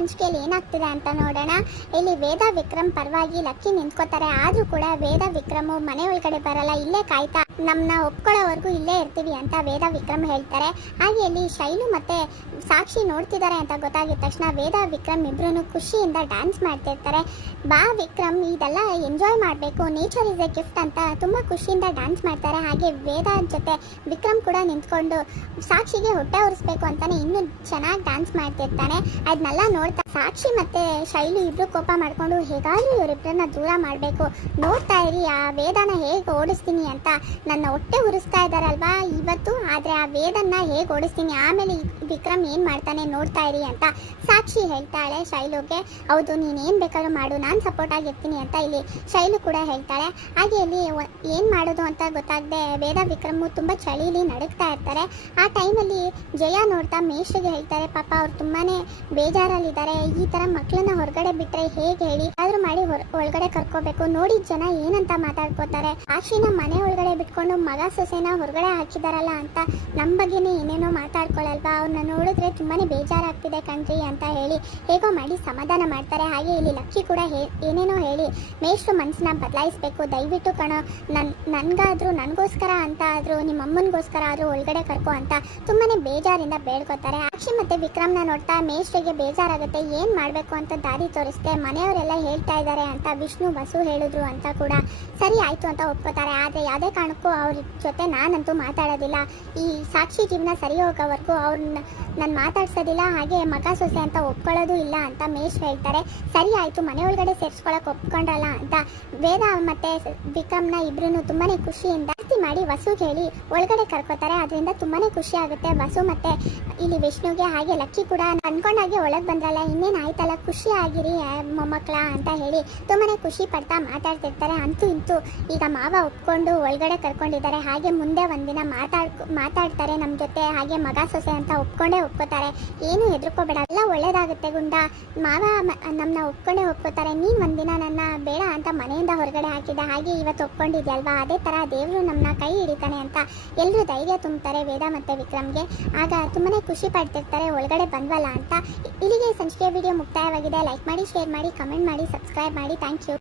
ಸಂಚಿಕೆಯಲ್ಲಿ ಏನಾಗ್ತಿದೆ ಅಂತ ನೋಡೋಣ. ಇಲ್ಲಿ ವೇದ ವಿಕ್ರಮ್ ಪರವಾಗಿ ಲಕ್ಕಿ ನಿಂತ್ಕೋತಾರೆ. ಆದ್ರೂ ಕೂಡ ವೇದ ವಿಕ್ರಮ್ ಮನೆ ಒಳಗಡೆ ಬರಲ್ಲ, ಇಲ್ಲೇ ಕಾಯ್ತಾ ನಮ್ಮನ್ನ ಒಪ್ಕೊಳ್ಳೋವರೆಗೂ ಇಲ್ಲೇ ಇರ್ತೀವಿ ಅಂತ ವೇದ ವಿಕ್ರಮ್ ಹೇಳ್ತಾರೆ. ಹಾಗೆ ಇಲ್ಲಿ ಶೈಲು ಮತ್ತೆ ಸಾಕ್ಷಿ ನೋಡ್ತಿದ್ದಾರೆ ಅಂತ ಗೊತ್ತಾಗಿದ ತಕ್ಷಣ ವೇದ ವಿಕ್ರಮ್ ಇಬ್ರು ಖುಷಿಯಿಂದ ಡ್ಯಾನ್ಸ್ ಮಾಡ್ತಿರ್ತಾರೆ. ಬಾ ವಿಕ್ರಮ್, ಇದೆಲ್ಲ ಎಂಜಾಯ್ ಮಾಡಬೇಕು, ನೇಚರ್ ಇಸ್ ಎ ಗಿಫ್ಟ್ ಅಂತ ತುಂಬಾ ಖುಷಿಯಿಂದ ಡ್ಯಾನ್ಸ್ ಮಾಡ್ತಾರೆ. ಹಾಗೆ ವೇದ ಜೊತೆ ವಿಕ್ರಮ್ ಕೂಡ ನಿಂತ್ಕೊಂಡು ಸಾಕ್ಷಿಗೆ ಹೊಟ್ಟೆ ಉರಿಸ್ಬೇಕು ಅಂತಾನೆ ಇನ್ನೂ ಚೆನ್ನಾಗಿ ಡ್ಯಾನ್ಸ್ ಮಾಡ್ತಿರ್ತಾನೆ. ಅದನ್ನೆಲ್ಲ ನೋಡ್ತಾ ಸಾಕ್ಷಿ ಮತ್ತೆ ಶೈಲು ಇಬ್ರು ಕೋಪ ಮಾಡ್ಕೊಂಡು ಹೇಗಾದ್ರೂ ಇವರಿಬ್ಬರನ್ನ ದೂರ ಮಾಡಬೇಕು, ನೋಡ್ತಾ ಇರಿ ಆ ವೇದನ ಹೇಗೆ ಓಡಿಸ್ತೀನಿ ಅಂತ. ನನ್ನ ಹೊಟ್ಟೆ ಉರಿಸ್ತಾ ಇದ್ದಾರಲ್ವಾ ಇವತ್ತು, ಆದರೆ ಆ ವೇದನ್ನ ಹೇಗೆ ಓಡಿಸ್ತೀನಿ, ಆಮೇಲೆ ವಿಕ್ರಮ್ ಏನು ಮಾಡ್ತಾನೆ ನೋಡ್ತಾ ಇರಿ ಅಂತ ಸಾಕ್ಷಿ ಹೇಳ್ತಾಳೆ ಶೈಲುಗೆ. ಹೌದು, ನೀನೇನು ಬೇಕಾದ್ರೂ ಮಾಡು, ನಾನು ಸಪೋರ್ಟ್ ಆಗಿರ್ತೀನಿ ಅಂತ ಇಲ್ಲಿ ಶೈಲು ಕೂಡ ಹೇಳ್ತಾಳೆ. ಹಾಗೆ ಇಲ್ಲಿ ಏನು ಮಾಡೋದು ಅಂತ ಗೊತ್ತಾಗದೆ ವೇದ ವಿಕ್ರಮ್ ತುಂಬ ಚಳಿಲಿ ನಡುಗ್ತಾ ಇರ್ತಾರೆ. ಆ ಟೈಮಲ್ಲಿ ಜಯ ನೋಡ್ತಾ ಮೇಷ್ರಿಗೆ ಹೇಳ್ತಾರೆ, ಪಾಪ ಅವ್ರು ತುಂಬಾ ಬೇಜಾರಲ್ಲಿದ್ದಾರೆ, ಈ ಥರ ಮಕ್ಕಳನ್ನ ಹೊರಗಡೆ ಬಿಟ್ಟರೆ ಹೇಗೆ ಹೇಳಿ, ಆದರೂ ಮಾಡಿ ಒಳಗಡೆ ಕರ್ಕೋಬೇಕು, ನೋಡಿ ಜನ ಏನಂತ ಮಾತಾಡ್ಕೋತಾರೆ, ಸಾಕ್ಷಿನ ಮನೆ ಒಳಗಡೆ ಬಿಟ್ಕೊಂಡು ಮಗ ಸೊಸೆನ ಹೊರಗಡೆ ಹಾಕಿದಾರಲ್ಲ ಅಂತ ನಮ್ಮ ಬಗ್ಗೆನೇ ಏನೇನೋ ಮಾತಾಡ್ಕೊಳ್ಳಲ್ವಾ, ಅವ್ರನ್ನ ನೋಡಿದ್ರೆ ತುಂಬಾ ಬೇಜಾರಾಗ್ತಿದೆ ಕಣ್ರಿ ಅಂತ ಹೇಳಿ ಹೇಗೋ ಮಾಡಿ ಸಮಾಧಾನ ಮಾಡ್ತಾರೆ. ಹಾಗೆ ಇಲ್ಲಿ ಲಕ್ಕಿ ಕೂಡ ಏನೇನೋ ಹೇಳಿ ಮೇಷ್ಟ್ರು ಮನಸ್ಸನ್ನ ಬದಲಾಯಿಸಬೇಕು, ದಯವಿಟ್ಟು ಕಣೋ, ನನಗಾದ್ರೂ ನನಗೋಸ್ಕರ ಅಂತ ಆದರೂ ನಿಮ್ಮ ಅಮ್ಮನಿಗೋಸ್ಕರ ಆದರೂ ಒಳಗಡೆ ಕರ್ಕೋ ಅಂತ ತುಂಬಾ ಬೇಜಾರಿಂದ ಬೇಡ್ಕೋತಾರೆ. ಸಾಕ್ಷಿ ಮತ್ತೆ ವಿಕ್ರಮ್ನ ನೋಡ್ತಾ ಮೇಷ್ಟ್ರಿಗೆ ಬೇಜಾರಾಗುತ್ತೆ, ಏನು ಮಾಡಬೇಕು ಅಂತ ದಾರಿ ತೋರಿಸ್ತೆ, ಮನೆಯವರೆಲ್ಲ ಹೇಳ್ತಾ ಇದ್ದಾರೆ ಅಂತ ವಿಷ್ಣು ಬಸು ಹೇಳಿದ್ರು ಅಂತ ಕೂಡ ಸರಿ ಆಯಿತು ಅಂತ ಒಪ್ಕೋತಾರೆ. ಆದರೆ ಯಾವುದೇ ಕಾರಣಕ್ಕೂ ಅವ್ರ ಜೊತೆ ನಾನಂತೂ ಮಾತಾಡೋದಿಲ್ಲ, ಈ ಸಾಕ್ಷಿ ಜೀವನ ಸರಿ ಹೋಗೋವರೆಗೂ ಅವ್ರನ್ನ ನಾನು ಮಾತಾಡ್ಸೋದಿಲ್ಲ, ಹಾಗೆ ಮಗ ಸೊಸೆ ಅಂತ ಒಪ್ಕೊಳ್ಳೋದು ಇಲ್ಲ ಅಂತ ಮೇಷ್ ಹೇಳ್ತಾರೆ. ಸರಿ ಆಯಿತು, ಮನೆ ಒಳಗಡೆ ಸೇರಿಸ್ಕೊಳಕ್ಕೆ ಒಪ್ಕೊಂಡ್ರಲ್ಲ ಅಂತ ವೇದ ಮತ್ತೆ ವಿಕ್ರಮ್ನ ಇಬ್ರು ತುಂಬಾ ಖುಷಿಯಿಂದ ಮಾಡಿ ವಸುಗೆ ಹೇಳಿ ಒಳಗಡೆ ಕರ್ಕೋತಾರೆ. ಅದರಿಂದ ತುಂಬಾ ಖುಷಿ ಆಗುತ್ತೆ ವಸು ಮತ್ತೆ ಇಲ್ಲಿ ವಿಷ್ಣುಗೆ. ಹಾಗೆ ಲಕ್ಕಿ ಕೂಡ ಅನ್ಕೊಂಡಾಗೆ ಒಳಗೆ ಬಂದ್ರಲ್ಲ, ಇನ್ನೇನು ಆಯ್ತಲ್ಲ, ಖುಷಿ ಆಗಿರಿ ಮೊಮ್ಮಕ್ಕಳ ಅಂತ ಹೇಳಿ ತುಂಬಾ ಖುಷಿ ಪಡ್ತಾ ಮಾತಾಡ್ತಿರ್ತಾರೆ. ಅಂತೂ ಇಂತೂ ಈಗ ಮಾವ ಒಪ್ಕೊಂಡು ಒಳಗಡೆ ಕರ್ಕೊಂಡಿದ್ದಾರೆ. ಹಾಗೆ ಮುಂದೆ ಒಂದಿನ ಮಾತಾಡ್ತಾರೆ ನಮ್ಮ ಜೊತೆ, ಹಾಗೆ ಮಗ ಸೊಸೆ ಅಂತ ಒಪ್ಕೋತಾರೆ. ಏನು ಹೆದರ್ಕೋಬೇಡ, ಎಲ್ಲ ಒಳ್ಳೇದಾಗುತ್ತೆ ಗುಂಡ, ಮಾವ ನಮ್ಮನ್ನ ಒಪ್ಕೋತಾರೆ, ನೀನು ಒಂದಿನ ನನ್ನ ಬೇಡ ಅಂತ ಮನೆಯಿಂದ ಹೊರಗಡೆ ಹಾಕಿದ್ದೆ, ಹಾಗೆ ಇವತ್ತು ಒಪ್ಕೊಂಡಿದ್ಯಲ್ವಾ, ಅದೇ ಥರ ದೇವರು ನಮ್ಮನ್ನ ಕೈ ಹಿಡಿತಾನೆ ಅಂತ ಎಲ್ಲರೂ ಧೈರ್ಯ ತುಂಬುತ್ತಾರೆ ವೇದ ಮತ್ತು ವಿಕ್ರಮ್ಗೆ. ಆಗ ತುಂಬಾ ಖುಷಿ ಪಡ್ತಿರ್ತಾರೆ ಒಳಗಡೆ ಬಂದ್ವಲ್ಲ ಅಂತ. ಇಲ್ಲಿಗೆ ಸಂಚಿಕೆ ವಿಡಿಯೋ ಮುಕ್ತಾಯವಾಗಿದೆ. ಲೈಕ್ ಮಾಡಿ, ಶೇರ್ ಮಾಡಿ, ಕಮೆಂಟ್ ಮಾಡಿ, ಸಬ್ಸ್ಕ್ರೈಬ್ ಮಾಡಿ. Thank you.